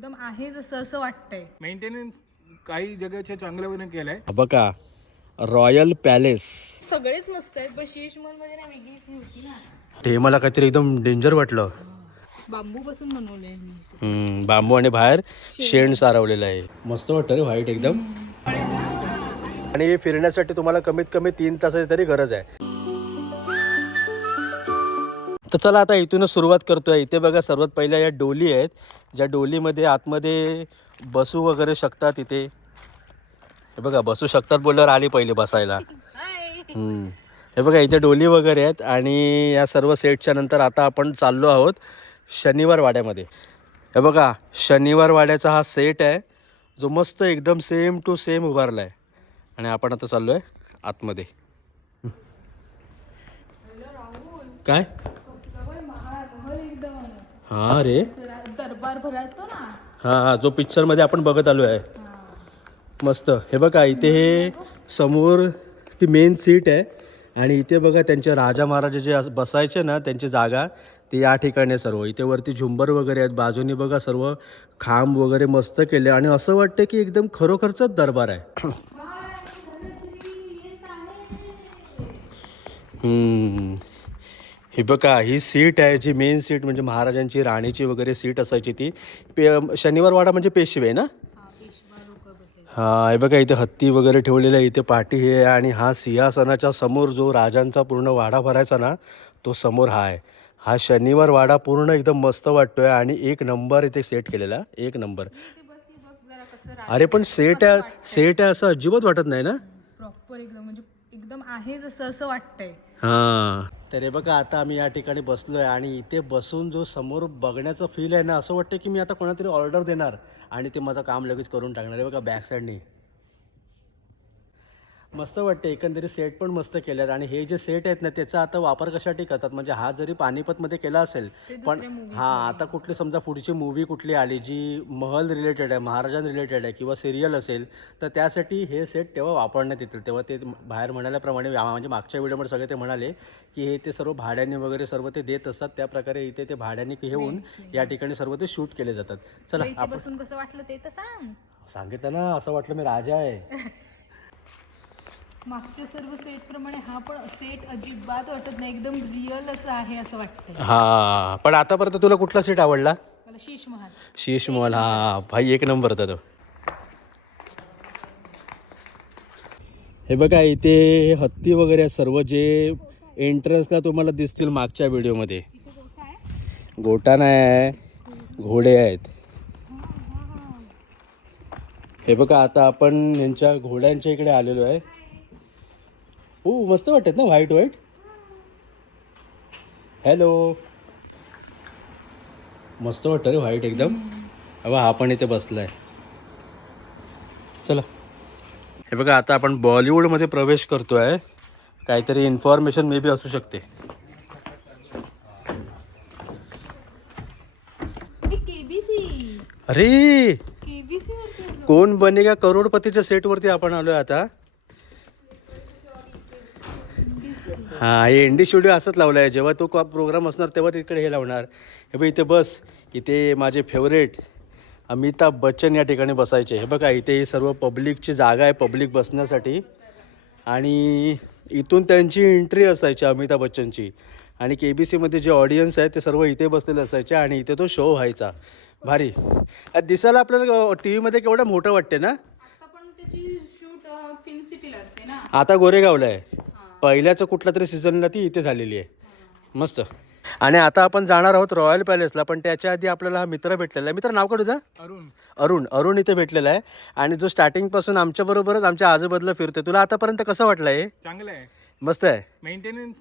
एकदम आहे जसं असं वाटतंय. मेंटेनन्स काही जगाच्या चांगल्यापणे केलंय. बघा रॉयल पॅलेस सगळेच मस्त आहेत पण शीश मॉलमध्ये ना वेगळीच ही होती ना. हे मला काहीतरी एकदम डेंजर वाटलं. बांबू पासून बनवलंय मी हम्म, बांबू आणि बाहेर शेण. सारवलेलं आहे. मस्त वाटतं रे व्हाईट एकदम. आणि हे फिरण्यासाठी तुम्हाला कमीत कमी तीन तासाची तरी गरज आहे. तर चला आता इथूनच सुरुवात करतो आहे इथे बघा सर्वात पहिल्या या डोली आहेत. ज्या डोलीमध्ये आतमध्ये बसू वगैरे शकतात इथे. हे बघा बसू शकतात बोलल्यावर आली पहिले बसायला. हे बघा इथे डोली वगैरे आहेत आणि या सर्व सेटच्या नंतर आता आपण चाललो आहोत शनिवार वाड्यामध्ये हे बघा शनिवार वाड्याचा हा सेट आहे. जो मस्त एकदम सेम टू सेम उभारला आहे आणि आपण आता चाललो आहे आतमध्ये. काय? हां रे. दरबार भरातो ना. हां हां जो पिक्चरमध्ये आपण बघत आलो आहे मस्त. हे बघा इथे हे समोर ती मेन सीट आहे. आणि इथे बघा त्यांचे राजा महाराजा जे बसायचे ना त्यांची जागा ती या ठिकाणी आहे सर्व. इथे वरती झुंबर वगैरे आहेत. बाजूनी बघा सर्व खांब वगैरे मस्त केले. आणि असं वाटतं की एकदम खरोखरचाच दरबार आहे. हम्म. ही बघा ही सीट आहे जी मेन सीट म्हणजे महाराजांची राणीची वगैरे सीट असायची ती. पे शनिवार वाडा म्हणजे पेशवे ना? हा हा बघा इथे हत्ती वगैरे ठेवलेलं आहे. इथे पाठी हे आहे आणि हा सिंहासनाच्या समोर जो राजांचा पूर्ण वाडा भरायचा ना तो समोर हा आहे. हा शनिवार वाडा पूर्ण एकदम मस्त वाटतोय आणि एक नंबर इथे सेट केलेला. एक नंबर. अरे पण सेट आहे सेट आहे असं अजिबात वाटत नाही ना? प्रॉपर एकदम म्हणजे एकदम आहे जसं असं वाटतंय. हां. तर हे बघा आता आम्ही या ठिकाणी बसलो आहे आणि इथे बसून जो समोर बघण्याचं फील आहे ना असं वाटतं की मी आता कोणातरी ऑर्डर देणार आणि ते माझं काम लगेच करून टाकणार आहे. बघा बॅक साईडने मस्त वाटते एकंदरीत सेट पण मस्त केल्यात. आणि हे जे सेट आहेत ना त्याचा आता वापर कशासाठी करतात? म्हणजे हा जरी पानिपतमध्ये केला असेल पण हा आता कुठली समजा पुढची मूवी कुठली आली जी महल रिलेटेड आहे महाराजां रिलेटेड आहे किंवा सिरियल असेल तर त्यासाठी हे सेट तेव्हा वापरण्यात येतील. तेव्हा ते बाहेर म्हणाल्याप्रमाणे म्हणजे मागच्या व्हिडिओमध्ये सगळे ते म्हणाले की हे ते सर्व भाड्याने वगैरे सर्व ते देत असतात. त्या प्रकारे इथे ते भाड्याने घेऊन या ठिकाणी सर्व ते शूट केले जातात. चला बसून कसं वाटलं ते तर सांग. सांगितलं ना असं वाटलं मी राजा आहे. मागच्या सर्व सेट प्रमाणे हा पण सेट अजिबात वाटत नाही. एकदम रिअल असं आहे असं वाटतंय. हा पण आतापर्यंत तुला कुठला सेट आवडला? मला शीश महाल. शीश मॉल हा भाई एक नंबर होता तो. हे बघा इथे हत्ती वगैरे सर्व जे एंट्रन्सला तुम्हाला दिसतील मागच्या व्हिडिओमध्ये गोटा नाही आहे घोडे आहेत. हे बघा आता आपण यांच्या घोड्यांच्या इकडे आलेलो आहे. हो मस्त वाटतात ना व्हाईट व्हाईट हॅलो मस्त वाटतं रे व्हाईट एकदम. अबा हा पण इथे बसलाय. चला. हे बघा आता आपण बॉलिवूडमध्ये प्रवेश करतोय. काहीतरी इन्फॉर्मेशन मे बी असू शकते. अरे! कोण बनेगा? करोडपतीच्या सेटवरती आपण आलोय आता. हा हे एंडी स्टुडिओ असंच लावलं आहे जेव्हा तो प्रोग्राम असणार तेव्हा तिकडे हे लावणार. हे बघ इथे बस. इथे माझे फेवरेट अमिताभ बच्चन या ठिकाणी बसायचे. हे बघा इथे ही सर्व पब्लिकची जागा आहे पब्लिक बसण्यासाठी. आणि इथून त्यांची एंट्री असायची अमिताभ बच्चनची. आणि के बी सीमध्ये जे ऑडियन्स आहेत ते सर्व इथे बसलेले असायचे आणि इथे तो शो व्हायचा. भारी. दिसायला आपल्याला टी व्हीमध्ये केवढं मोठं वाटते ना? आता गोरेगावला आहे. पहिल्याचं कुठल्या तरी सीझनला ती इथे झालेली आहे. मस्त. आणि आता आपण जाणार आहोत रॉयल पॅलेसला पण त्याच्या आधी आपल्याला हा मित्र भेटलेला आहे. मित्र नाव का तुझं अरुण. अरुण. अरुण इथे भेटलेला आहे. आणि जो स्टार्टिंगपासून आमच्याबरोबरच आमच्या आजूबाजूला फिरतोय. तुला आतापर्यंत कसं वाटलं हे चांगलं आहे. मस्त आहे. मेंटेनन्स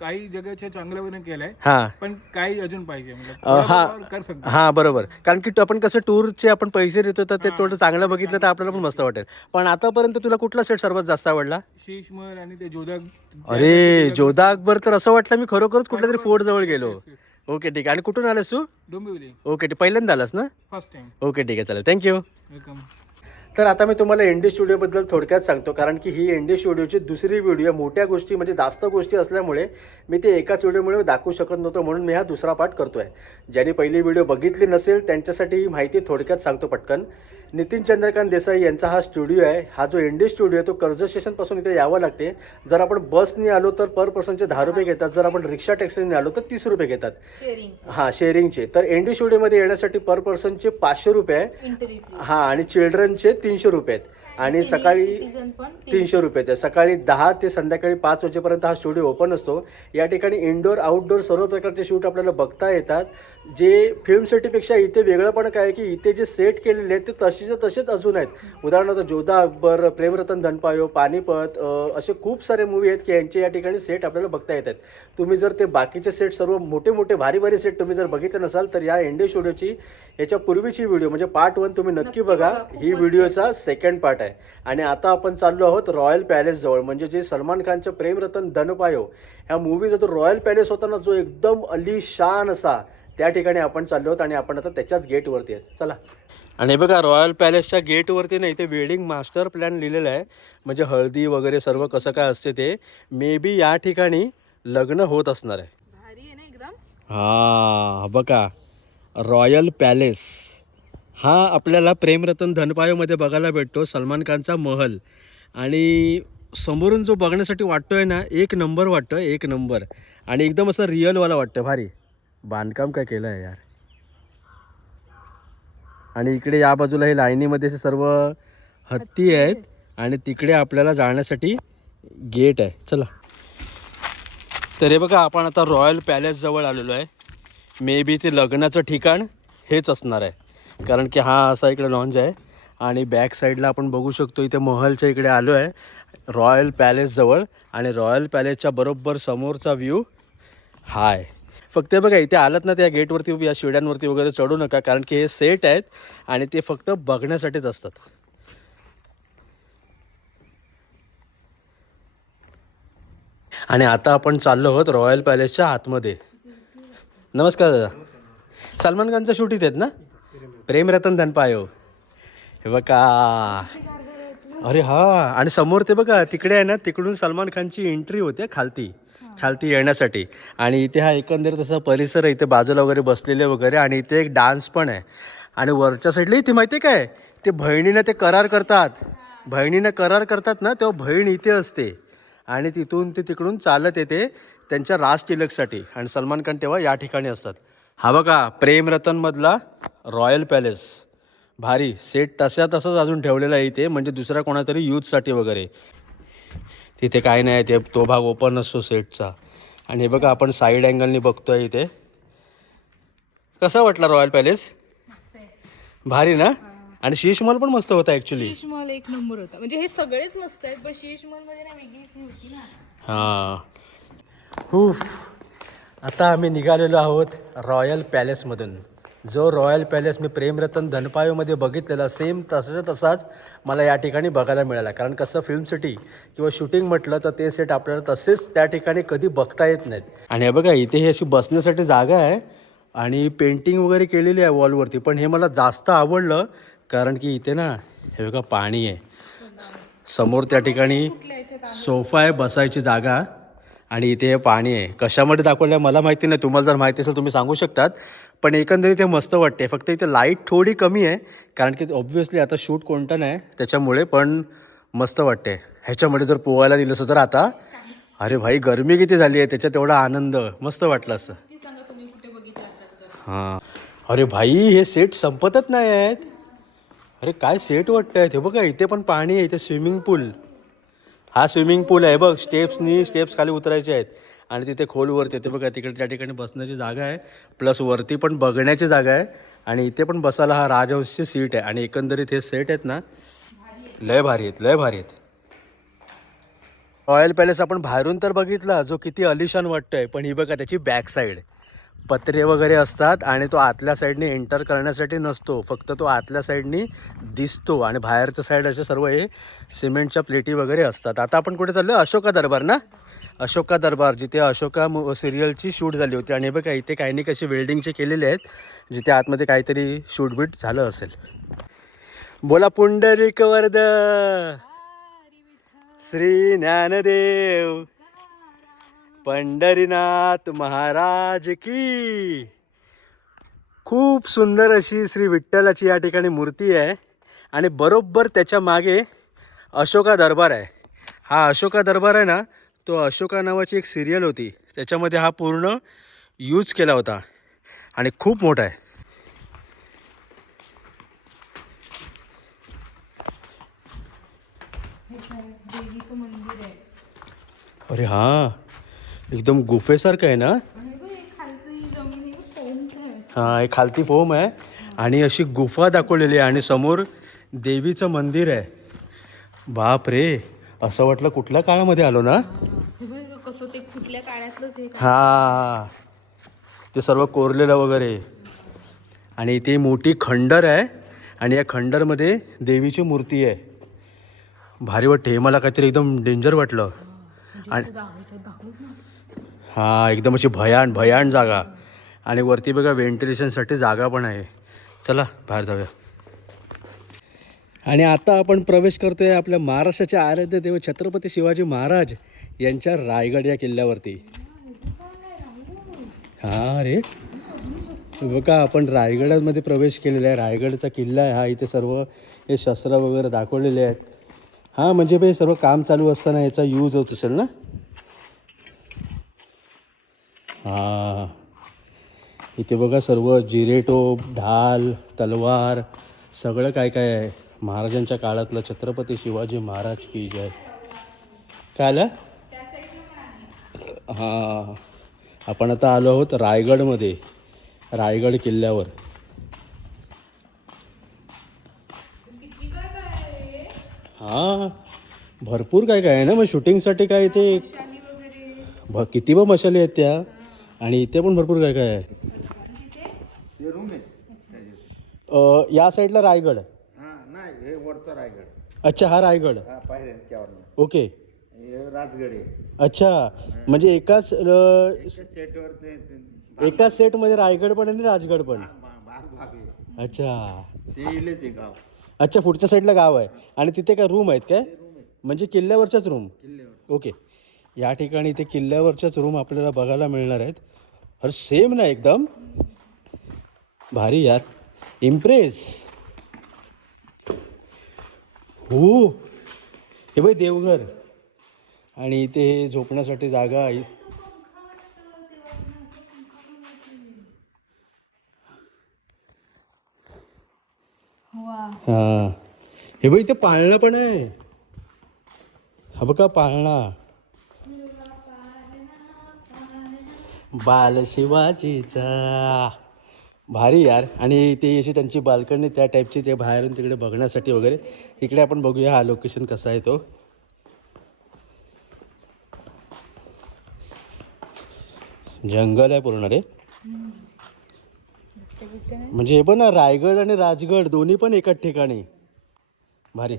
काही जगाच्या चांगल्यापणे केलंय हां. पण काही अजून पाहिजे म्हणजे अ, हा. थोडं कर सकतो हां बरोबर. कारण की आपण कसं टूरचे आपण पैसे देतो तर ते थोडं चांगलं बघितलं तर आपल्याला पण मस्त वाटेल. पण आतापर्यंत तुला कुठला सेट सर्वात जास्त आवडला? शीश महल आणि ते जोधा अरे जोधा अकबर तर असं वाटलं मी खरोखरच कुठल्या तरी फोर्ट जवळ गेलो. ओके ठीक आहे. आणि कुठून आलास तू? डोंबिवली. ओके ठीक पहिल्यांदा आलास ना? फर्स्ट टाइम ओके ठीक आहे चालेल. थँक्यू वेलकम तर आता मी तुम्हाला एनडी स्टुडिओबद्दल थोडक्यात सांगतो कारण की ही एनडी स्टुडिओची दुसरी व्हिडिओ मोठ्या गोष्टी म्हणजे जास्त गोष्टी असल्यामुळे मी ते एकाच व्हिडिओमुळे दाखवू शकत नव्हतो म्हणून मी हा दुसरा पार्ट करतो आहे ज्यांनी पहिली व्हिडिओ बघितली नसेल त्यांच्यासाठी ही माहिती थोडक्यात सांगतो पटकन. नितीन चंद्रकांत देसाई यांचा हा स्टुडिओ आहे. हा जो एनडी स्टुडिओ आहे तो कर्ज स्टेशनपासून इथे यावं लागते. जर आपण बसने आलो तर पर पर्सनचे दहा रुपये घेतात. जर आपण रिक्षा टॅक्सीने आलो तर तीस रुपये घेतात. हां शेअरिंगचे. तर एनडी स्टुडिओमध्ये येण्यासाठी पर पर्सनचे पाचशे रुपये आहे. हां आणि चिल्ड्रनचे तीनशे रुपये आहेत. आणि सकाळी तीनशे रुपयाचे सकाळी दहा ते संध्याकाळी पाच वाजेपर्यंत हा स्टुडिओ ओपन असतो. या ठिकाणी इनडोअर आउटडोअर सर्व प्रकारचे शूट आपल्याला बघता येतात. जे फिल्म सिटीपेक्षा इथे वेगळं पण काय की इथे जे सेट केलेले आहेत ते तसेच तसेच अजून आहेत. उदाहरणार्थ जोधा अकबर प्रेमरतन धनपायो पानिपत असे खूप सारे मूवी आहेत की यांचे या ठिकाणी सेट आपल्याला बघता येतात तुम्ही जर ते बाकीचे सेट सर्व मोठे मोठे भारी भारी सेट तुम्ही जर बघितले नसाल तर या एनडी स्टुडिओची याच्या पूर्वीची व्हिडिओ म्हणजे पार्ट वन तुम्ही नक्की बघा. ही व्हिडिओचा सेकंड पार्ट आहे. आणि आता आपण चाललो आहोत रॉयल पॅलेस जवळ. म्हणजे जे सलमान खानचं प्रेमरतन धनपायो ह्या मूवीचा जो रॉयल पॅलेस होता ना जो एकदम अलिशान असा त्या ठिकाणी आपण चाललो आहोत आणि आपण आता त्याच्याच गेटवरती आहेत चला. आणि बघा रॉयल पॅलेसच्या गेटवरती नाही ते वेडिंग मास्टर प्लॅन लिहिलेलं आहे. म्हणजे हळदी वगैरे सर्व कसं काय असते ते मे बी या ठिकाणी लग्न होत असणार आहे. भारी आहे ना एकदम? हा बघा रॉयल पॅलेस हा आपल्याला प्रेमरतन धनपायोमध्ये बघायला भेटतो सलमान खानचा महल. आणि समोरून जो बघण्यासाठी वाटतोय ना एक नंबर वाटतोय एक नंबर. आणि एकदम असं रिअलवाला वाटतं भारी. बांधकाम काय केलं आहे यार? आणि इकडे या बाजूला हे लाईनीमध्ये असे सर्व हत्ती आहेत आणि तिकडे आपल्याला जाण्यासाठी गेट आहे. चला. तर हे बघा आपण आता रॉयल पॅलेस जवळ आलेलो आहे. मे बी ते लग्नाचं ठिकाण हेच असणार आहे. कारण की हा असा इकडे लॉन्ज आहे. आणि बॅक साईडला आपण बघू शकतो इथे महलच्या इकडे आलो आहे. रॉयल पॅलेस जवळ. आणि रॉयल पॅलेसच्या बरोबर समोरचा व्ह्यू हा आहे फक्त बघा इथे आलात ना त्या गेटवरती या शिड्यांवरती वगैरे चढू नका कारण की हे सेट आहेत आणि ते फक्त बघण्यासाठीच असतात. आणि आता आपण चाललो आहोत रॉयल पॅलेसच्या आतमध्ये. नमस्कार दादा. सलमान खानचं शूट इथे आहेत ना? प्रेमरतन धनपायो. हे बघा. अरे हा आणि समोर ते बघा तिकडे आहे ना तिकडून सलमान खानची एंट्री होते खालती. खालती येण्यासाठी. आणि इथे हा एकंदर तसा परिसर आहे इथे बाजूला वगैरे बसलेले वगैरे आणि इथे एक डान्स पण आहे. आणि वरच्या साईडला इथे माहिती आहे काय? ते बहिणीनं ते करार करतात. बहिणीनं करार करतात ना तेव्हा बहीण इथे असते. आणि तिथून ते तिकडून चालत येते त्यांच्या राज तिलकसाठी आणि सलमान खान तेव्हा या ठिकाणी असतात. हा बघा प्रेमरतनमधला रॉयल पॅलेस. भारी सेट तशा तसंच अजून ठेवलेला आहे इथे म्हणजे दुसऱ्या कोणातरी यूथसाठी वगैरे. तिथे काय नाही ते तो भाग ओपन असतो सेटचा आणि हे बघा आपण साईड अँगलनी बघतोय इथे. कसा वाटला रॉयल पॅलेस भारी ना? आणि शीश मॉल पण मस्त होता ॲक्च्युली शीश मॉल एक नंबर होता. म्हणजे हे सगळेच मस्त आहेत पण शीश मॉलमध्ये ना वेगळीच ही होती ना. हू. आता आम्ही निघालेलो आहोत रॉयल पॅलेसमधून जो रॉयल पॅलेस मी प्रेमरतन धनपायोमध्ये बघितलेला सेम तसाच्या तसाच मला या ठिकाणी बघायला मिळाला. कारण कसं फिल्म सिटी किंवा शूटिंग म्हटलं तर ते सेट आपल्याला तसेच त्या ठिकाणी कधी बघता येत नाहीत. आणि हे बघा इथे ही अशी बसण्यासाठी जागा आहे आणि पेंटिंग वगैरे केलेली आहे वॉलवरती पण हे मला जास्त आवडलं कारण की इथे ना हे बघा पाणी आहे. समोर त्या ठिकाणी सोफा आहे बसायची जागा. आणि इथे हे पाणी आहे. कशामध्ये दाखवलं आहे मला माहिती नाही. तुम्हाला जर माहिती असेल तुम्ही सांगू शकतात. पण एकंदरीत हे मस्त वाटते फक्त इथे लाइट थोडी कमी आहे. कारण की ऑब्व्हियसली आता शूट कोणतं नाही. त्याच्यामुळे पण मस्त वाटते ह्याच्यामध्ये जर पोहायला दिलं असं तर आता. अरे भाई गरमी किती झाली आहे. त्याच्यात एवढा आनंद. मस्त वाटलं असं. हां. अरे भाई हे सेट संपतच नाही आहेत. अरे काय सेट वाटत आहेत हे बघा इथे पण पाणी आहे. इथे स्विमिंग पूल हा स्विमिंग पूल आहे बघ स्टेप्सनी स्टेप्स खाली उतरायचे आहेत. आणि तिथे खोलवरती येते बघा तिकडे त्या ठिकाणी बसण्याची जागा आहे. प्लस वरती पण बघण्याची जागा आहे. आणि इथे पण बसायला हा राजहंशची सीट आहे. आणि एकंदरीत हे सेट आहेत ना लय भारी आहेत लय भारी आहेत. रॉयल पॅलेस आपण बाहेरून तर बघितला जो किती अलिशान वाटतोय. पण ही बघा त्याची बॅक साईड पत्रे वगैरे असतात आणि तो आतल्या साईडने एंटर करण्यासाठी नसतो. फक्त तो आतल्या साईडनी दिसतो आणि बाहेरच्या साईड असे सर्व हे सिमेंटच्या प्लेटी वगैरे असतात. आता आपण कुठे चाललो अशोका दरबार ना? अशोका दरबार जिथे अशोका सिरियलची शूट झाली होती. आणि हे बघा इथे काही नाही कसे वेल्डिंगचे केलेले आहेत जिथे आतमध्ये काहीतरी शूटबीट झालं असेल. बोला पुंडलिक वरद श्री ज्ञानदेव. पंढरीनाथ महाराज की. खूप सुंदर अशी श्री विठ्ठलाची या ठिकाणी मूर्ती आहे आणि बरोबर त्याच्यामागे अशोका दरबार आहे. हा अशोका दरबार आहे ना तो अशोका नावाची एक सिरियल होती. त्याच्यामध्ये हा पूर्ण यूज केला होता आणि खूप मोठा आहे. हे अरे हां. एकदम गुफेसारखं आहे ना? हे ही हां एक खालती फोम आहे. आणि अशी गुफा दाखवलेली आहे आणि समोर देवीचं मंदिर आहे. बाप रे असं वाटलं कुठल्या काळामध्ये आलो ना? हे कसं ते कुठल्या काळातलंच हे काय. हा ते सर्व कोरलेलं वगैरे. आणि ती मोठी खंडर आहे आणि या खंडरमध्ये देवीची मूर्ती आहे. भारी वाटते हे मला काहीतरी एकदम डेंजर वाटलं. म्हणजे आणि- असं दाखवायचं दाखवत ना हां एकदम अशी भयान भयान जागा. आणि वरती बघा व्हेंटिलेशनसाठी जागा पण आहे. चला बाहेर जाऊया. आणि आता आपण प्रवेश करतोय आपल्या महाराष्ट्राचे आराध्य देव छत्रपती शिवाजी महाराज यांच्या रायगड या किल्ल्यावरती. हां रे. बघा आपण रायगडामध्ये प्रवेश केलेला आहे. रायगडचा किल्ला आहे. हा इथे सर्व हे शस्त्र वगैरे दाखवलेले आहेत. हां म्हणजे बे सर्व काम चालू असताना याचा यूज होत असेल ना? हां. इथे बघा सर्व जिरेटोप ढाल तलवार सगळं काय काय आहे. महाराजांच्या काळातलं छत्रपती शिवाजी महाराज की जय. काय आलं? हां. आपण आता आलो आहोत रायगडमध्ये रायगड किल्ल्यावर. हां. भरपूर काय काय आहे ना मग शूटिंगसाठी काय वगैरे. भ किती बा मशाली आहेत त्या? आणि इथे पण भरपूर काय काय आहे? रूम या साईडला रायगड. हां नाही हे रायगड अच्छा हा रायगड. हा ओके. राजगड अच्छा म्हणजे एकाच सेटवर एकाच सेटमध्ये रायगड पण आणि राजगड पण. अच्छा. ते गाव अच्छा पुढच्या साईडला गाव आहे. आणि तिथे काय रूम आहेत काय? म्हणजे किल्ल्यावरच्याच रूम किल्ल्यावर ओके. या ठिकाणी इथे किल्ल्यावरच्याच रूम आपल्याला बघायला मिळणार आहेत. अरे सेम ना एकदम? भारी यार. इम्प्रेस हो. हे बाई देवघर. आणि इथे हे झोपण्यासाठी जागा आहे. हां. हे बघ इथे पाळणा पण आहे. हा बघा पाळणा. बाल शिवाजीचा. भारी यार. आणि ते अशी त्यांची बाल्कनी त्या टाईपची ते बाहेरून तिकडे बघण्यासाठी वगैरे. इकडे आपण बघूया हा लोकेशन कसा आहे तो. जंगल आहे पूर्ण रे. म्हणजे हे पण ना रायगड आणि राजगड दोन्ही पण एकाच ठिकाणी. भारी.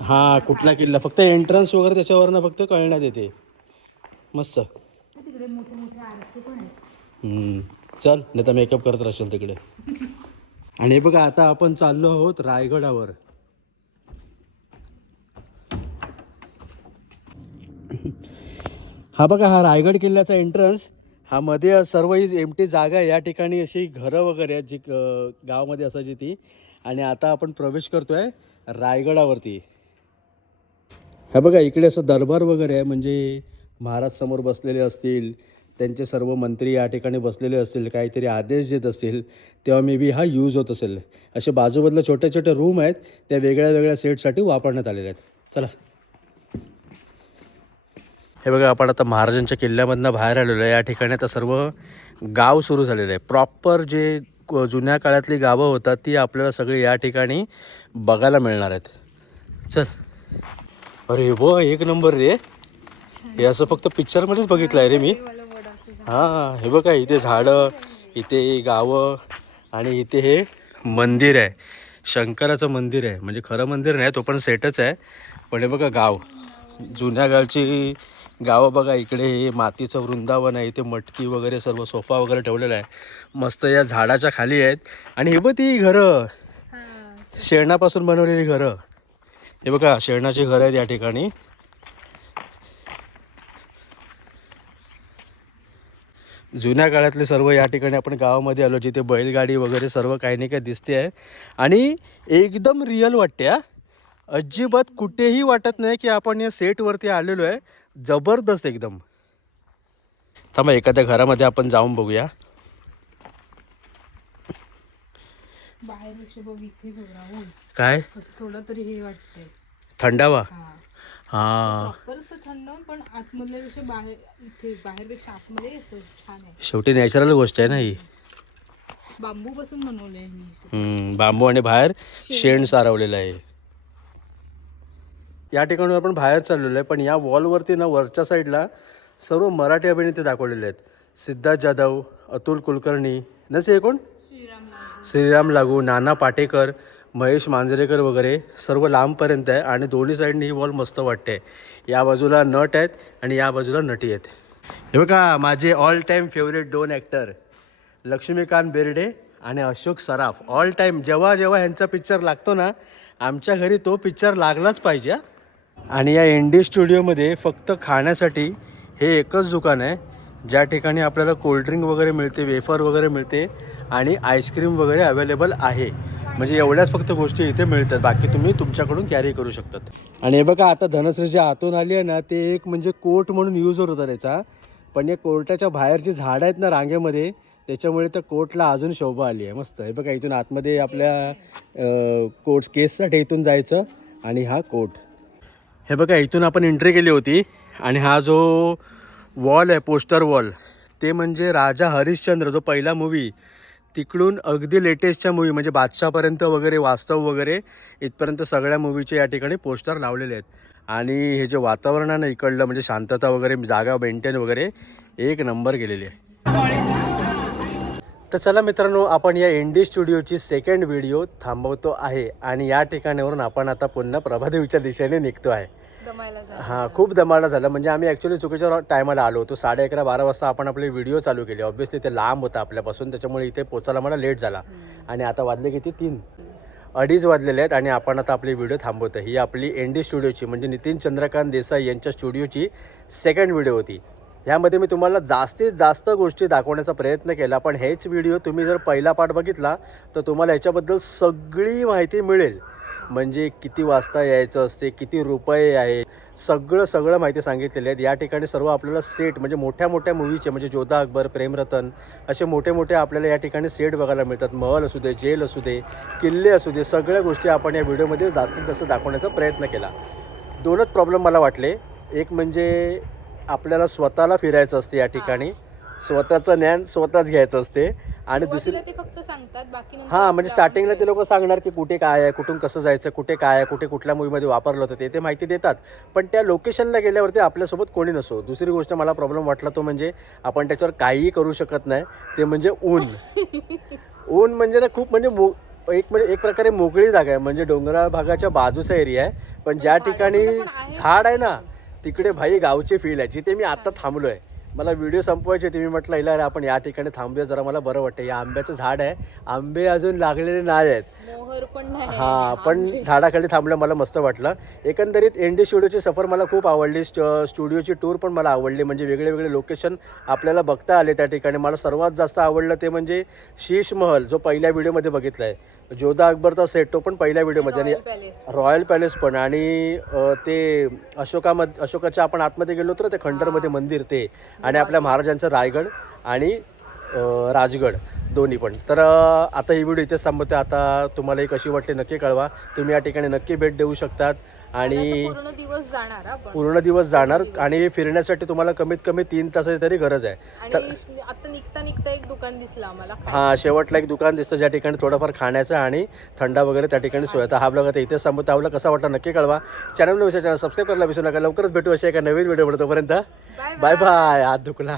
हा कुठला किल्ला फक्त एंट्रन्स वगैरे त्याच्यावरनं फक्त कळण्यात येते. मस्त. तिकडे मोठे मोठे आरसे पण आहेत. चल नाही तर मेकअप करत राहशील तिकडे. आणि हे बघा आता आपण चाललो आहोत रायगडावर. हा बघा हा रायगड किल्ल्याचा एंट्रन्स हा मध्ये सर्व ही एमटी जागा आहे. या ठिकाणी अशी घरं वगैरे आहेत जी गावामध्ये असायची ती. आणि आता आपण प्रवेश करतोय रायगडावरती. हा बघा इकडे असं दरबार वगैरे आहे. म्हणजे महाराज समोर बसलेले असतील त्यांचे सर्व मंत्री या ठिकाणी बसलेले असतील काहीतरी आदेश देत असतील तेव्हा मे बी हा यूज होत असेल. असे बाजूबदला छोटे छोटे रूम आहेत त्या वेगळ्या वेगळ्या सेटसाठी वापरण्यात आलेले आहेत. चला. हे बघा आपण आता महाराजांच्या किल्ल्यामधनं बाहेर आलेलो आहे. या ठिकाणी आता सर्व गाव सुरू झालेलं आहे. प्रॉपर जे जुन्या काळातली गावं होतात ती आपल्याला सगळी या ठिकाणी बघायला मिळणार आहेत. चल. अरे बो एक नंबर रे. हे असं फक्त पिक्चरमध्येच बघितलं आहे रे मी. हां हे बघा इथे झाडं इथे गावं आणि इथे हे मंदिर आहे. शंकराचं मंदिर आहे. म्हणजे खरं मंदिर नाही तो पण सेटच आहे. पण हे बघा गाव. जुन्या काळची गावं बघा इकडे हे मातीचं वृंदावन आहे इथे मटकी वगैरे सर्व सोफा वगैरे ठेवलेला आहे. मस्त या झाडाच्या खाली आहेत. आणि हे बघ ती घरं. शेणापासून बनवलेली घरं. हे बघा शेणाची घरं आहेत या ठिकाणी. जुन्या काळातले सर्व या ठिकाणी आपण गावामध्ये आलो जिथे बैलगाडी वगैरे सर्व काही नाही काही दिसते आहे. आणि एकदम रिअल वाटते अजिबात कुठेही वाटत नाही की आपण या सेटवरती आलेलो आहे. जबरदस्त एकदम. थांबा एखाद्या घरामध्ये आपण जाऊन बघूया. काय? थोडं तरी हे थंडावा? हा. प्रॉपर थंड पण आतमधल्यापेक्षा बाहेर इथे बाहेरपेक्षा आतमध्ये येतं छान आहे. शेवटी नॅचरल गोष्ट आहे ना ही. बांबू पासून मी हम्म, बांबू आणि बाहेर शेण. सारवलेलं आहे. या ठिकाणी आपण बाहेर चाललेलो आहे पण या वॉलवरती ना वरच्या साईडला सर्व मराठी अभिनेते दाखवलेले आहेत. सिद्धार्थ जाधव अतुल कुलकर्णी. नसे हे कोण? श्रीराम श्रीराम लागू नाना पाटेकर. महेश मांजरेकर वगैरे सर्व लांबपर्यंत आहे आणि दोन्ही साईडनी ही वॉल मस्त वाटते. या बाजूला नट आहेत आणि या बाजूला नटी आहेत. हे बघा माझे ऑल टाईम फेवरेट दोन ॲक्टर लक्ष्मीकांत बेर्डे आणि अशोक सराफ. ऑल टाईम जेव्हा जेव्हा ह्यांचा पिक्चर लागतो ना आमच्या घरी तो पिक्चर लागलाच पाहिजे आणि या इंडी स्टुडिओमध्ये फक्त खाण्यासाठी हे एकच दुकान आहे. ज्या ठिकाणी आपल्याला कोल्ड्रिंक वगैरे मिळते वेफर वगैरे मिळते आणि आईस्क्रीम वगैरे अवेलेबल आहे. म्हणजे एवढ्याच फक्त गोष्टी इथे मिळतात बाकी तुम्ही तुमच्याकडून कॅरी करू शकतात. आणि हे बघा आता धनश्री आतून आली आहे ना ते एक म्हणजे कोर्ट म्हणून यूज होत होता त्याचा. पण या कोर्टाच्या बाहेर जी झाडं आहेत ना रांगेमध्ये त्याच्यामुळे त्या कोर्टला अजून शोभा आली आहे. मस्त. हे बघा इथून आतमध्ये आपल्या कोर्ट केससाठी इथून जायचं आणि हा कोर्ट. हे बघा इथून आपण एंट्री केली होती आणि हा जो वॉल आहे पोस्टर वॉल ते म्हणजे राजा हरिश्चंद्र जो पहिला मूवी तिकडून अगदी लेटेस्टच्या मूवी म्हणजे बादशाहपर्यंत वगैरे वास्तव वगैरे इथपर्यंत सगळ्या मूवीचे या ठिकाणी पोस्टर लावलेले आहेत. आणि हे जे वातावरण आहे ना इकडलं म्हणजे शांतता वगैरे जागा मेंटेन वगैरे एक नंबर गेलेली आहे. तर चला मित्रांनो आपण या इंडी स्टुडिओची सेकंड व्हिडिओ थांबवतो आहे. आणि या ठिकाणावरून आपण आता पुन्हा प्रभादेवीच्या दिशेने निघतो आहे. हां खूप दमाला झालं. म्हणजे आम्ही ॲक्च्युली चुकीच्या टायमाला आलो होतो. साडे अकरा बारा वाजता आपण आपले व्हिडिओ चालू केले. ऑब्व्हियसली ते लांब होतं आपल्यापासून. त्याच्यामुळे इथे पोचायला मला लेट झाला. आणि आता वाजले किती? तीन. अडीच वाजलेले आहेत आणि आपण आता आपली व्हिडिओ थांबवतो ही आपली एन डी स्टुडिओची म्हणजे नितीन चंद्रकांत देसाई यांच्या स्टुडिओची सेकंड व्हिडिओ होती. ह्यामध्ये मी तुम्हाला जास्तीत जास्त गोष्टी दाखवण्याचा प्रयत्न केला. पण हेच व्हिडिओ तुम्ही जर पहिला पार्ट बघितला तर तुम्हाला याच्याबद्दल सगळी माहिती मिळेल. म्हणजे किती वाजता यायचं असते किती रुपये आहे सगळं सगळं माहिती सांगितलेली आहेत. या ठिकाणी सर्व आपल्याला सेट म्हणजे मोठ्या मोठ्या मूवीचे म्हणजे जोधा अकबर प्रेमरतन असे मोठे मोठे आपल्याला या ठिकाणी सेट बघायला मिळतात. महल असू दे जेल असू दे किल्ले असू दे सगळ्या गोष्टी आपण या व्हिडिओमध्ये जास्तीत जास्त दाखवण्याचा प्रयत्न केला. दोनच प्रॉब्लेम मला वाटले. एक म्हणजे आपल्याला स्वतःला फिरायचं असते या ठिकाणी. स्वतःचं ज्ञान स्वतःच घ्यायचं असते. आणि दुसरी ते फक्त सांगतात बाकी हां म्हणजे स्टार्टिंगला ते लोक सांगणार की कुठे काय आहे कुठून कसं जायचं कुठे काय आहे कुठे कुठल्या मूवीमध्ये वापरलं होतं ते ते माहिती देतात. पण त्या लोकेशनला गेल्यावरती आपल्यासोबत कोणी नसो. दुसरी गोष्ट मला प्रॉब्लेम वाटला तो म्हणजे आपण त्याच्यावर काहीही करू शकत नाही. ते म्हणजे ऊन. ऊन म्हणजे ना खूप म्हणजे मो एक म्हणजे एक प्रकारे मोकळी जागा आहे. म्हणजे डोंगराळ भागाच्या बाजूचा एरिया आहे. पण ज्या ठिकाणी झाड आहे ना तिकडे भाई गावची फील आहे. जिथे मी आता थांबलो आहे मला व्हिडिओ संपवायचे होते मी म्हटलं इला रे आपण या ठिकाणी थांबूया जरा मला बरं वाटतं या आंब्याचं झाड आहे. आंबे अजून लागलेले नाही आहेत. मोहर पण नाही. हा पण झाडाखाली थांबलं मला मस्त वाटलं. एकंदरीत एन डी स्टुडिओची सफर मला खूप आवडली. स्टु स्टुडिओची टूर पण मला आवडली. म्हणजे वेगळे वेगळे लोकेशन आपल्याला बघता आले त्या ठिकाणी. मला सर्वात जास्त आवडलं ते म्हणजे शीश महल जो पहिल्या व्हिडिओमध्ये बघितला आहे जोधा अकबरचा सेट तो पण पहिल्या व्हिडिओमध्ये आणि रॉयल पॅलेस पण. आणि ते अशोकामध्ये अशोकाच्या आपण आतमध्ये गेलो ना ते खंडरमध्ये मंदिर ते. आणि आपल्या महाराजांचं रायगड आणि राजगड दोन्ही पण. तर आता ही व्हिडिओ इथेच थांबवते आता तुम्हाला ही कशी वाटली नक्की कळवा. तुम्ही या ठिकाणी नक्की भेट देऊ शकतात. आणि पूर्ण दिवस जाणार आपण पूर्ण दिवस जाणार आणि फिरण्यासाठी तुम्हाला कमीत कमी तीन तासाची तरी गरज आहे. आणि आता निघता निघता एक दुकान दिसलं आम्हाला हा शेवटला एक दुकान दिसतं ज्या ठिकाणी थोडंफार खाण्याचं आणि थंडा वगैरे त्या ठिकाणी सोय. तर हा ब्लॉग आता इथेच संपत आवडला कसा वाटला नक्की कळवा. चॅनल विषय चॅनल सबस्क्राईब करायला विसरू नका. लवकरच भेटू अशा एका नवीन व्हिडिओ तोपर्यंत. बाय बाय हात दुखला.